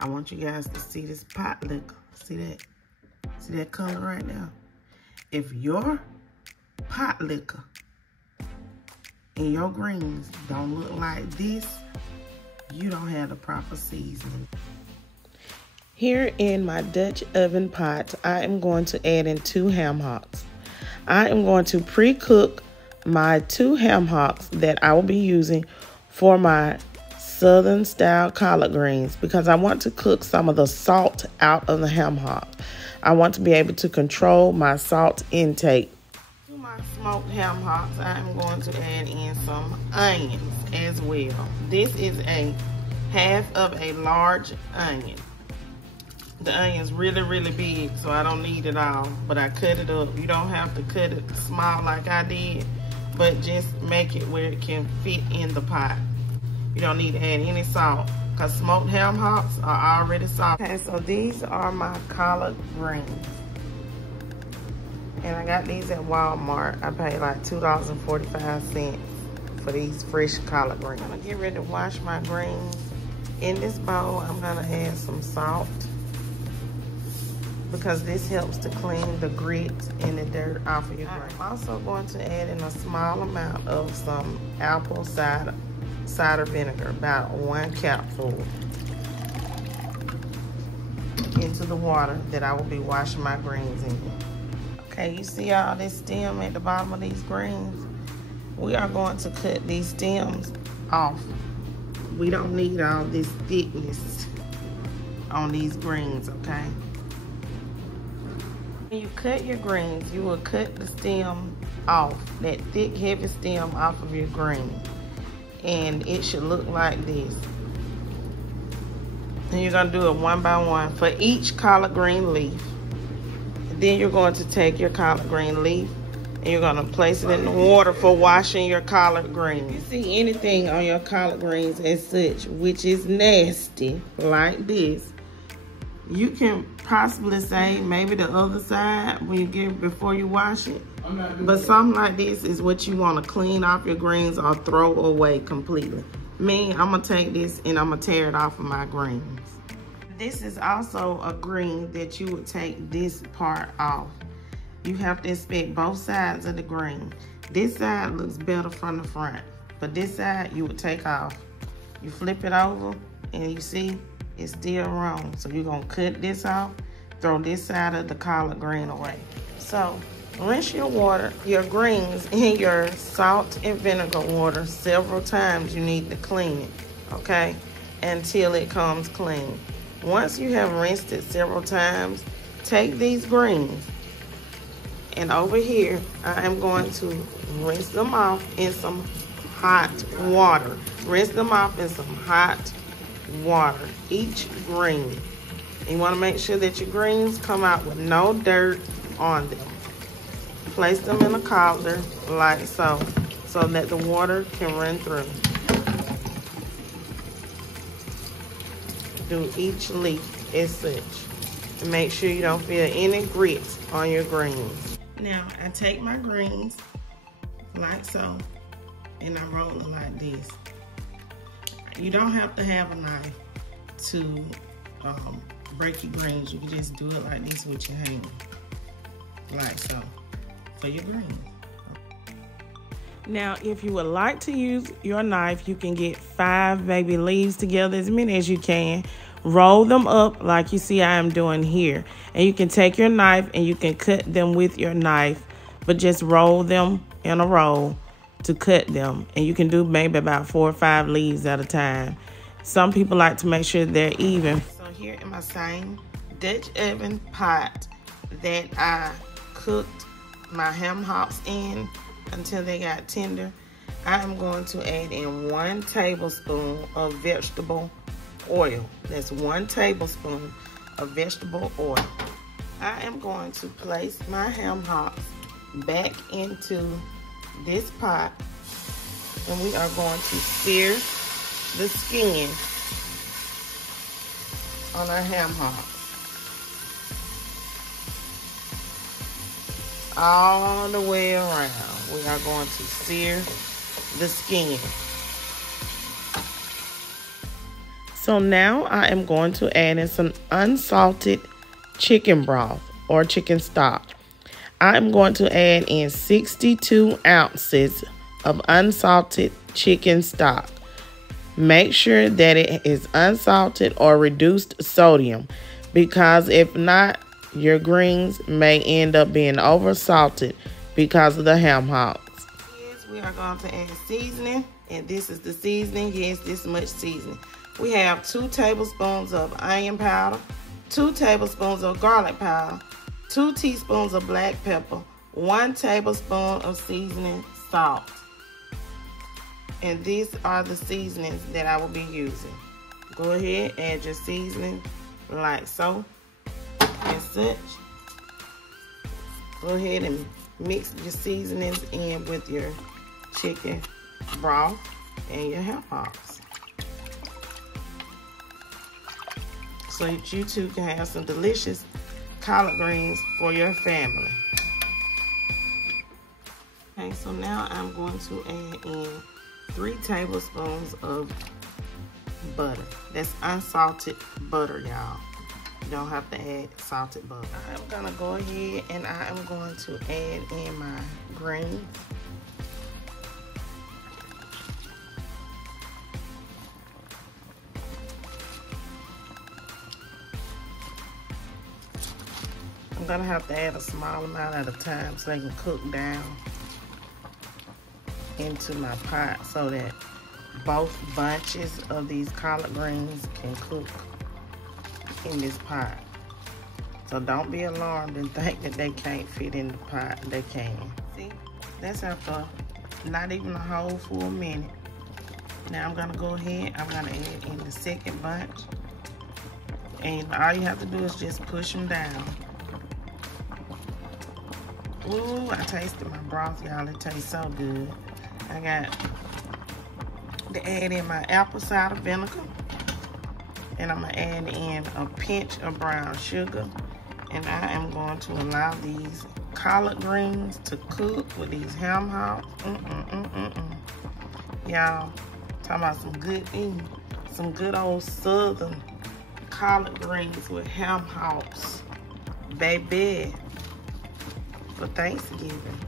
I want you guys to see this pot liquor. See that? See that color right now? If your pot liquor and your greens don't look like this, you don't have the proper seasoning. Here in my Dutch oven pot, I am going to add in 2 ham hocks. I am going to pre-cook my 2 ham hocks that I will be using for my Southern style collard greens because I want to cook some of the salt out of the ham hock. I want to be able to control my salt intake. To my smoked ham hocks, I am going to add in some onions as well. This is a half of a large onion. The onion's really big, so I don't need it all, but I cut it up. You don't have to cut it small like I did, but just make it where it can fit in the pot. You don't need to add any salt because smoked ham hocks are already salt. Okay, so these are my collard greens. And I got these at Walmart. I paid like $2.45 for these fresh collard greens. I'm gonna get ready to wash my greens. In this bowl, I'm gonna add some salt because this helps to clean the grit and the dirt off of your greens. I'm also going to add in a small amount of some apple cider vinegar, about 1 cupful, into the water that I will be washing my greens in. Okay, you see all this stem at the bottom of these greens? We are going to cut these stems off. We don't need all this thickness on these greens, okay? When you cut your greens, you will cut the stem off, that thick, heavy stem off of your green. And it should look like this. And you're gonna do it one by one for each collard green leaf. Then you're going to take your collard green leaf and you're gonna place it in the water for washing your collard greens. If you see anything on your collard greens as such, which is nasty, like this, you can possibly say maybe the other side when you get before you wash it. But something like this is what you want to clean off your greens or throw away completely. Me, I'm gonna take this and I'm gonna tear it off of my greens. This is also a green that you would take this part off. You have to inspect both sides of the green. This side looks better from the front, but this side you would take off. You flip it over and you see it's still wrong. So you're gonna cut this off, throw this side of the collard green away. So rinse your greens in your salt and vinegar water several times. You need to clean it, okay, until it comes clean. Once you have rinsed it several times, take these greens and over here, I am going to rinse them off in some hot water. Rinse them off in some hot water, each green. You want to make sure that your greens come out with no dirt on them. Place them in a colander like so that the water can run through. Do each leaf as such. And make sure you don't feel any grits on your greens. Now, I take my greens like so, and I roll it like this. You don't have to have a knife to break your greens. You can just do it like this with your hand, like so, for your greens. Now, if you would like to use your knife, you can get 5 baby leaves together, as many as you can. Roll them up like you see I am doing here. And you can take your knife and you can cut them with your knife, but just roll them in a roll to cut them. And you can do maybe about 4 or 5 leaves at a time. Some people like to make sure they're even. So here in my same Dutch oven pot that I cooked my ham hocks in until they got tender, I am going to add in 1 tablespoon of vegetable oil. That's 1 tablespoon of vegetable oil. I am going to place my ham hocks back into this pot, and we are going to sear the skin on our ham hocks all the way around. We are going to sear the skin. So now I am going to add in some unsalted chicken broth or chicken stock. I'm going to add in 62 ounces of unsalted chicken stock. Make sure that it is unsalted or reduced sodium, because if not, your greens may end up being oversalted because of the ham hocks. Yes, we are going to add seasoning, and this is the seasoning. Yes, this much seasoning. We have 2 tablespoons of onion powder, 2 tablespoons of garlic powder, 2 teaspoons of black pepper, 1 tablespoon of seasoning salt. And these are the seasonings that I will be using. Go ahead, add your seasoning like so and such. Go ahead and mix your seasonings in with your chicken broth and your ham hocks, so that you too can have some delicious collard greens for your family. Okay, so now I'm going to add in 3 tablespoons of butter. That's unsalted butter, y'all. You don't have to add salted butter. I'm gonna go ahead and I am going to add in my greens. I'm gonna have to add a small amount at a time so they can cook down into my pot, so that both bunches of these collard greens can cook in this pot. So don't be alarmed and think that they can't fit in the pot. They can. See, that's after not even a whole full minute. Now I'm gonna go ahead, I'm gonna add in the second bunch, and all you have to do is just push them down. Ooh, I tasted my broth, y'all. It tastes so good. I got to add in my apple cider vinegar, and I'm gonna add in a pinch of brown sugar, and I am going to allow these collard greens to cook with these ham hocks. Y'all, talking about some good eating, some good old southern collard greens with ham hocks, baby, for Thanksgiving.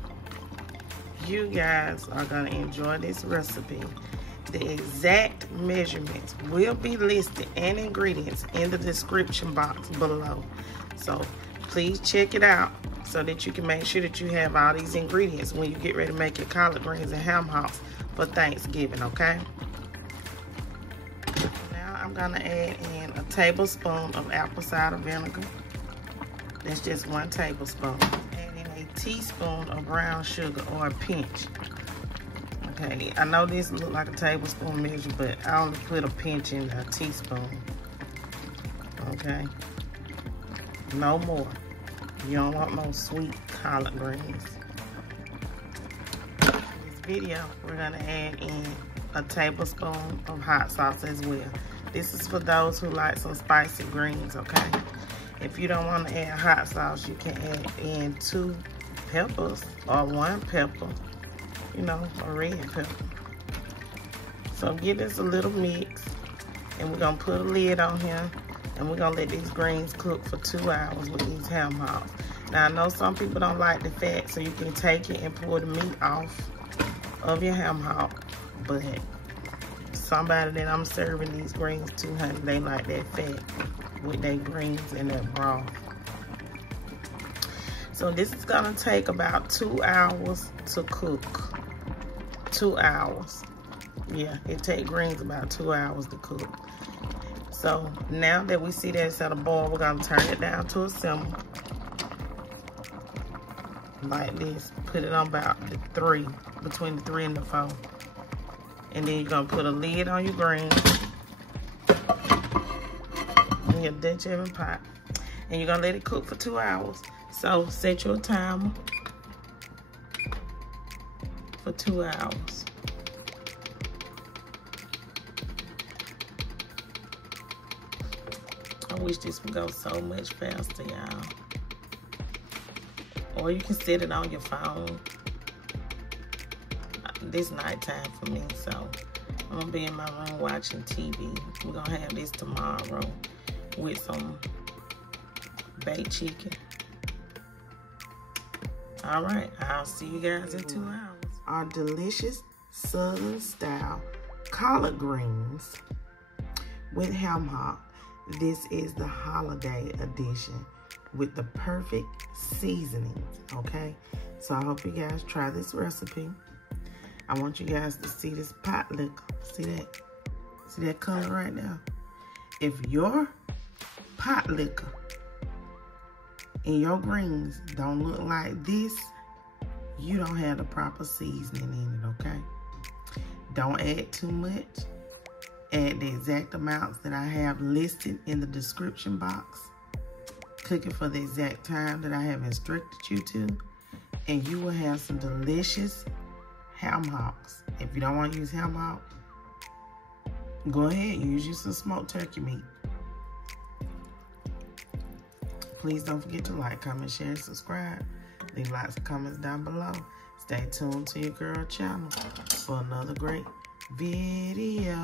You guys are gonna enjoy this recipe. The exact measurements will be listed and ingredients in the description box below. So please check it out so that you can make sure that you have all these ingredients when you get ready to make your collard greens and ham hocks for Thanksgiving, okay? Now I'm gonna add in a tablespoon of apple cider vinegar. That's just 1 tablespoon. Add in a teaspoon of brown sugar, or a pinch. Okay, I know this looks like a tablespoon measure, but I only put a pinch in a teaspoon. Okay, no more. You don't want no sweet collard greens. In this video, we're gonna add in a tablespoon of hot sauce as well. This is for those who like some spicy greens, okay? If you don't want to add hot sauce, you can add in 2 peppers or 1 pepper, you know, a red pepper. So give this a little mix, and we're gonna put a lid on here, and we're gonna let these greens cook for 2 hours with these ham hocks. Now I know some people don't like the fat, so you can take it and pull the meat off of your ham hock, but somebody that I'm serving these greens to, honey, they like that fat with their greens and that broth. So this is gonna take about 2 hours to cook. 2 hours. Yeah, it takes greens about 2 hours to cook. So now that we see that it's at a boil, we're gonna turn it down to a simmer. Like this. Put it on about the 3, between the 3 and the 4. And then you're gonna put a lid on your greens in your Dutch oven pot. And you're gonna let it cook for 2 hours. So set your timer for 2 hours. I wish this would go so much faster, y'all. Or you can set it on your phone. This nighttime for me, so I'm gonna be in my room watching TV. We're gonna have this tomorrow with some baked chicken. All right, I'll see you guys in 2 hours. Our delicious Southern style collard greens with ham hock. This is the holiday edition with the perfect seasonings, okay? So I hope you guys try this recipe. I want you guys to see this pot liquor. See that? See that color right now? If your pot liquor and your greens don't look like this, you don't have the proper seasoning in it, okay? Don't add too much. Add the exact amounts that I have listed in the description box. Cook it for the exact time that I have instructed you to, and you will have some delicious ham hocks. If you don't want to use ham hock, go ahead and use you some smoked turkey meat. Please don't forget to like, comment, share, and subscribe. Leave lots of comments down below. Stay tuned to your girl channel for another great video.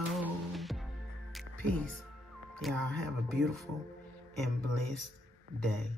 Peace. Y'all have a beautiful and blessed day.